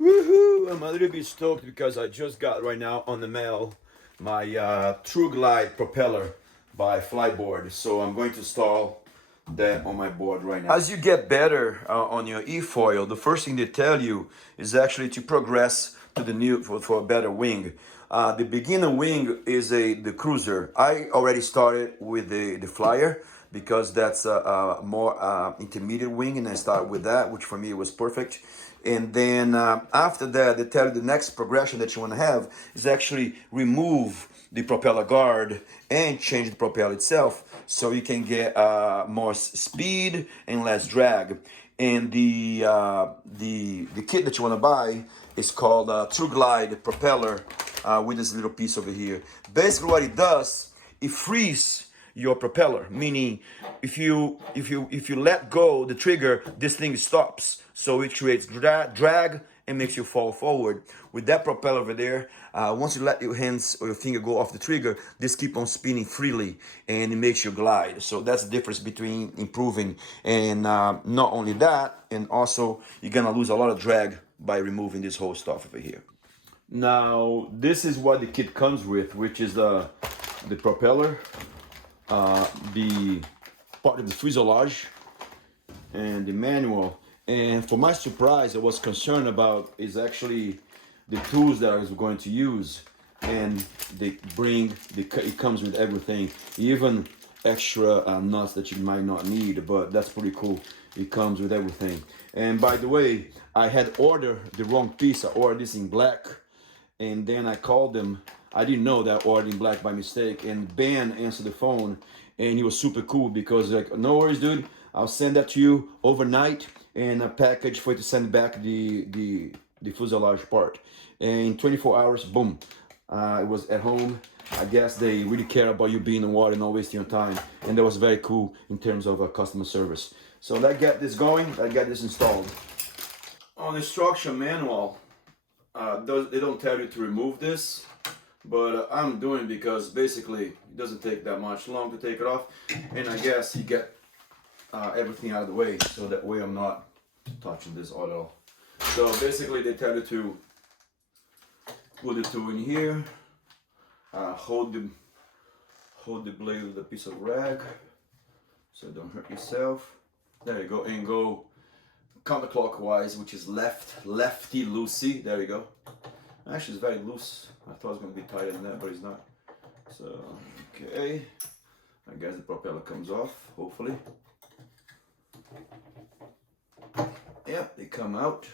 Woohoo! I'm a little bit stoked because I just got right now on the mail my True Glide propeller by Fliteboard. So I'm going to install that on my board right now. As you get better on your e-foil, the first thing they tell you is actually to progress to the new for a better wing. The beginner wing is the cruiser. I already started with the flyer because that's a more intermediate wing, and I started with that, which for me was perfect. And then after that, they tell you the next progression that you want to have is actually remove the propeller guard and change the propeller itself so you can get more speed and less drag. And the kit that you want to buy is called True Glide Propeller with this little piece over here. Basically, what it does, it frees your propeller, meaning if you let go the trigger, this thing stops, so it creates drag and makes you fall forward. With that propeller over there, once you let your hands or your finger go off the trigger, this keep on spinning freely and it makes you glide. So that's the difference between improving and not only that, and also you're gonna lose a lot of drag by removing this whole stuff over here. Now this is what the kit comes with, which is the propeller, the part of the fuselage, and the manual. And for my surprise, I was concerned about is actually the tools that I was going to use. And it comes with everything, even extra nuts that you might not need, but that's pretty cool. It comes with everything. And by the way, I had ordered the wrong piece. I ordered this in black, and then I called them. I didn't know that I ordered in black by mistake. And Ben answered the phone, and he was super cool because like, no worries, dude. I'll send that to you overnight in a package for you to send back the fuselage part. And in 24 hours, boom, it was at home. I guess they really care about you being in the water and not wasting your time. And that was very cool in terms of customer service. So let's get this going. Let's get this installed. On the instruction manual, they don't tell you to remove this, but I'm doing it because basically it doesn't take that much long to take it off, and I guess you get everything out of the way, so that way I'm not touching this at all. So basically they tell you to put the tool in here, hold the blade with a piece of rag so don't hurt yourself. There you go, and go counterclockwise, which is lefty loosey. There you go. Actually, it's very loose. I thought it was going to be tighter than that, but it's not. So, okay. I guess the propeller comes off, hopefully. Yep, they come out.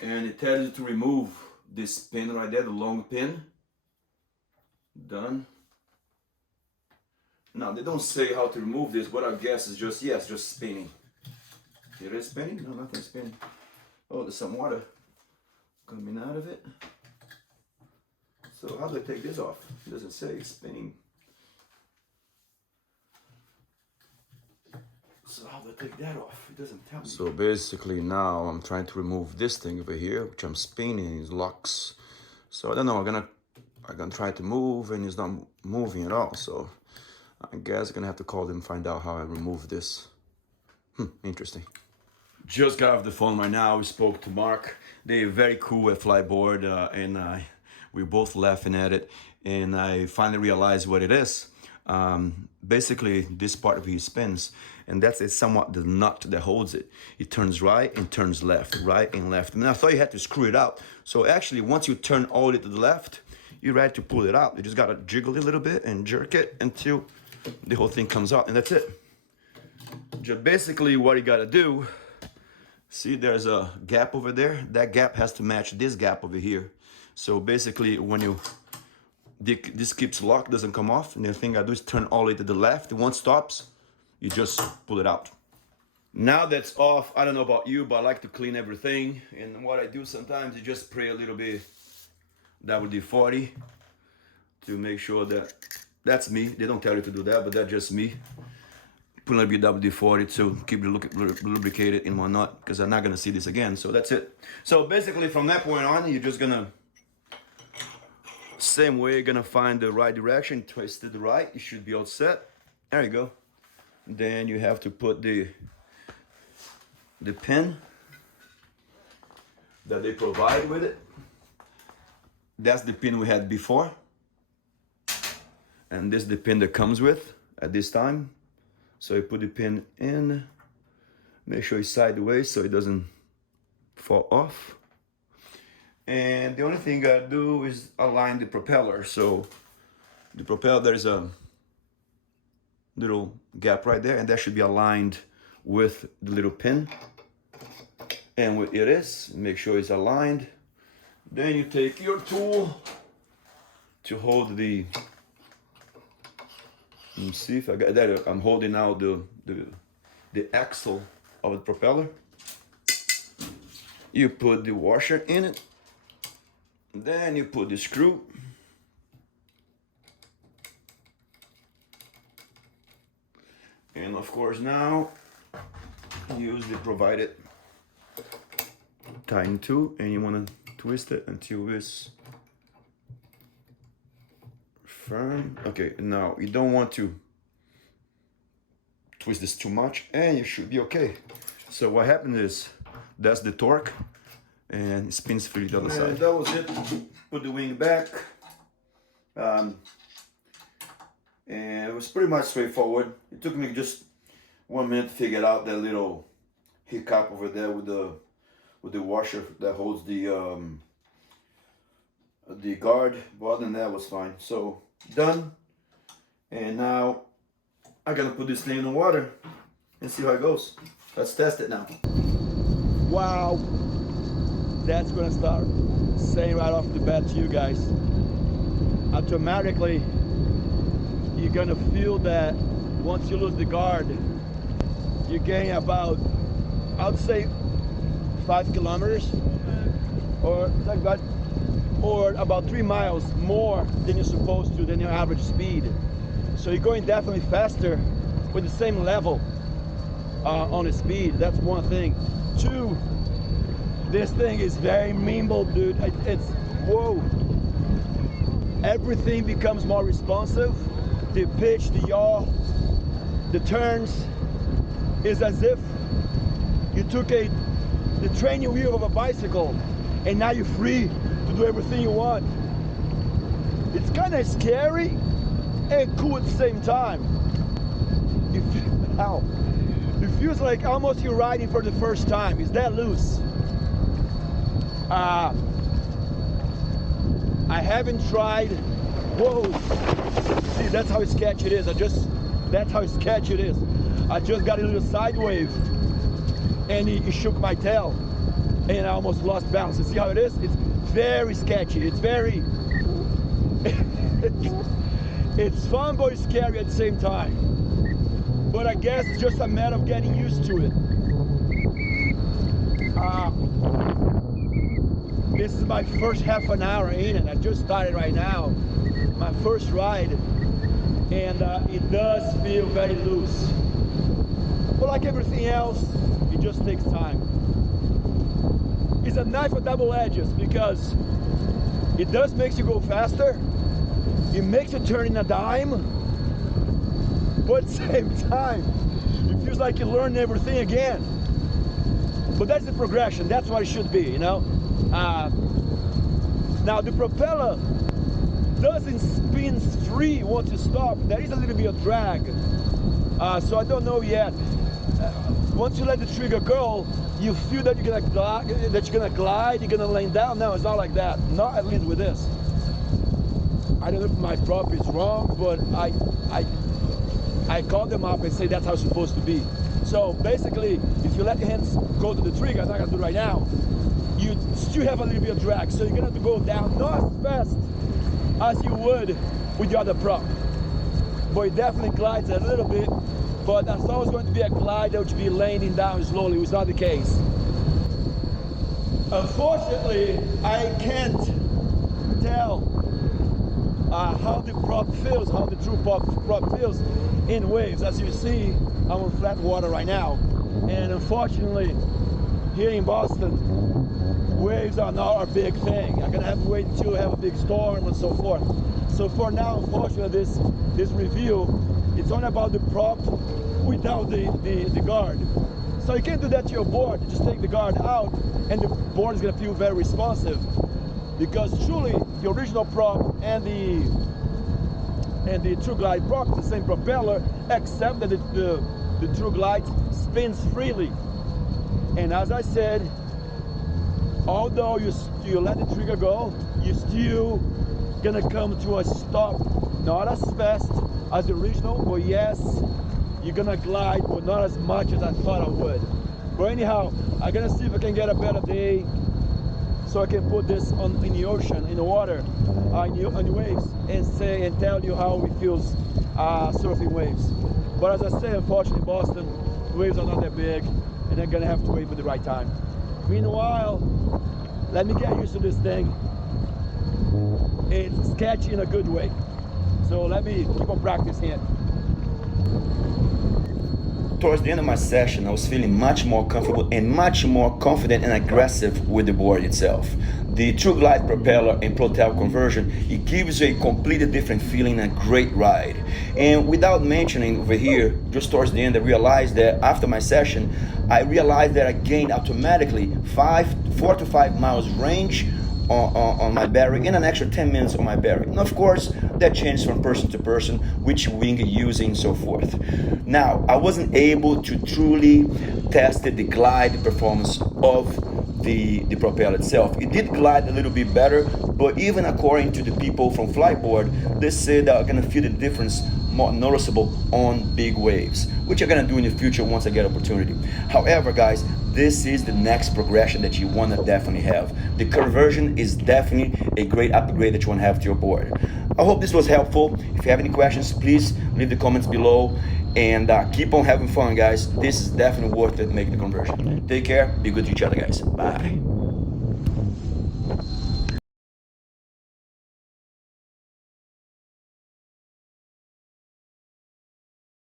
And it tells you to remove this pin right there, the long pin. Done. Now, they don't say how to remove this, but I guess it's just, yes, just spinning. It is spinning? No, nothing's spinning. Oh, there's some water coming out of it. So how do I take this off? It doesn't say, it's spinning. So how do I take that off? It doesn't tell me. So basically now I'm trying to remove this thing over here, which I'm spinning, it locks. So I don't know, I'm gonna try to move and it's not moving at all. So I guess I'm gonna have to call them and find out how I remove this. Interesting. Just got off the phone right now. We spoke to Mark. They're very cool at Fliteboard, and we're both laughing at it. And I finally realized what it is. Basically, this part of it spins, and that's somewhat the nut that holds it. It turns right and turns left, right and left. And I thought you had to screw it out. So actually, once you turn all it to the left, you're ready to pull it out. You just gotta jiggle it a little bit and jerk it until the whole thing comes out, and that's it. Just basically, what you gotta do. See, there's a gap over there. That gap has to match this gap over here. So basically, when this keeps locked, doesn't come off, and the thing I do is turn all the way to the left. Once it stops, you just pull it out. Now that's off, I don't know about you, but I like to clean everything. And what I do sometimes is just spray a little bit WD-40 to make sure that's me. They don't tell you to do that, but that's just me. Put a little bit of WD-40 to keep it lubricated and whatnot, because I'm not gonna see this again. So that's it. So basically from that point on, you're just gonna, same way, you're gonna find the right direction, twist it right, you should be all set. There you go. Then you have to put the pin that they provide with it. That's the pin we had before. And this is the pin that comes with at this time. So you put the pin in, make sure it's sideways so it doesn't fall off. And the only thing I do is align the propeller. So the propeller, there is a little gap right there, and that should be aligned with the little pin. And it is, make sure it's aligned. Then you take your tool to hold the, let me see if I got that. I'm holding now the axle of the propeller. You put the washer in it. Then you put the screw. And of course now use the provided tying tool, and you want to twist it until it's firm. Okay, now you don't want to twist this too much, and you should be okay. So what happened is that's the torque, and it spins free the other side. That was it. Put the wing back, and it was pretty much straightforward. It took me just 1 minute to figure out that little hiccup over there with the washer that holds the guard. But other than that was fine. So done. And now I gotta put this thing in the water and see how it goes. Let's test it now. Wow, that's gonna start saying right off the bat to you guys. Automatically, you're gonna feel that once you lose the guard, you gain about, I would say, 5 kilometers or about 3 miles more than you're supposed to, than your average speed. So you're going definitely faster with the same level on the speed. That's one thing. 2, this thing is very nimble, dude. It's, whoa. Everything becomes more responsive. The pitch, the yaw, the turns, is as if you took the training wheel of a bicycle and now you're free to do everything you want. It's kind of scary and cool at the same time. It feels like almost you're riding for the first time. It's that loose. I haven't tried. Whoa! See, that's how sketchy it is. That's how sketchy it is. I just got a little side wave, and he shook my tail, and I almost lost balance. You see how it is? It's very sketchy. It's very. It's fun but scary at the same time. But I guess it's just a matter of getting used to it. This is my first half an hour in it. I just started right now, my first ride, and it does feel very loose. But like everything else, it just takes time. It's a knife with double edges because it does make you go faster. It makes you turn in a dime, but at the same time, it feels like you learn everything again. But that's the progression. That's what it should be, you know? Now the propeller doesn't spin free once you stop. There is a little bit of drag. So I don't know yet. Once you let the trigger go, you feel that you're gonna glide, you're gonna lay down. No, it's not like that. Not at least with this. I don't know if my prop is wrong, but I call them up and say that's how it's supposed to be. So basically, if you let your hands go to the trigger, I'm not gonna do it right now, you still have a little bit of drag. So you're gonna have to go down, not as fast as you would with the other prop. But it definitely glides a little bit, but that's always going to be a glide that would be landing down slowly, which is not the case. Unfortunately, I can't tell how the prop feels, how the true prop feels in waves. As you see, I'm on flat water right now, and unfortunately, here in Boston, waves are not a big thing. I'm gonna have to wait until we have a big storm and so forth. So for now, unfortunately, this review, it's only about the prop without the guard. So you can't do that to your board. You just take the guard out and the board is gonna feel very responsive, because truly the original prop and the True Glide prop is the same propeller, except that the True Glide spins freely. And as I said, although you let the trigger go, you still gonna come to a stop, not as fast as the original, but yes, you're gonna glide, but not as much as I thought I would. But anyhow, I'm gonna see if I can get a better day so I can put this in the ocean, in the water, on the waves, and tell you how it feels surfing waves. But as I say, unfortunately, Boston, the waves are not that big, and I'm gonna have to wait for the right time. Meanwhile, let me get used to this thing. It's sketchy in a good way. So let me keep on practicing. Towards the end of my session, I was feeling much more comfortable and much more confident and aggressive with the board itself. The True Glide propeller and Propeller conversion, it gives you a completely different feeling and a great ride. And without mentioning over here, just towards the end, I realized that after my session, I realized that I gained automatically 4 to 5 miles range on my battery and an extra 10 minutes on my battery. And of course, that changes from person to person, which wing you're using and so forth. Now, I wasn't able to truly test the glide performance of the propeller itself. It did glide a little bit better, but even according to the people from Fliteboard, they say that I'm gonna feel the difference more noticeable on big waves, which I'm gonna do in the future once I get opportunity. However, guys, this is the next progression that you wanna definitely have. The conversion is definitely a great upgrade that you wanna have to your board. I hope this was helpful. If you have any questions, please leave the comments below, and keep on having fun, guys. This is definitely worth it, making the conversion. Take care, be good to each other, guys. Bye.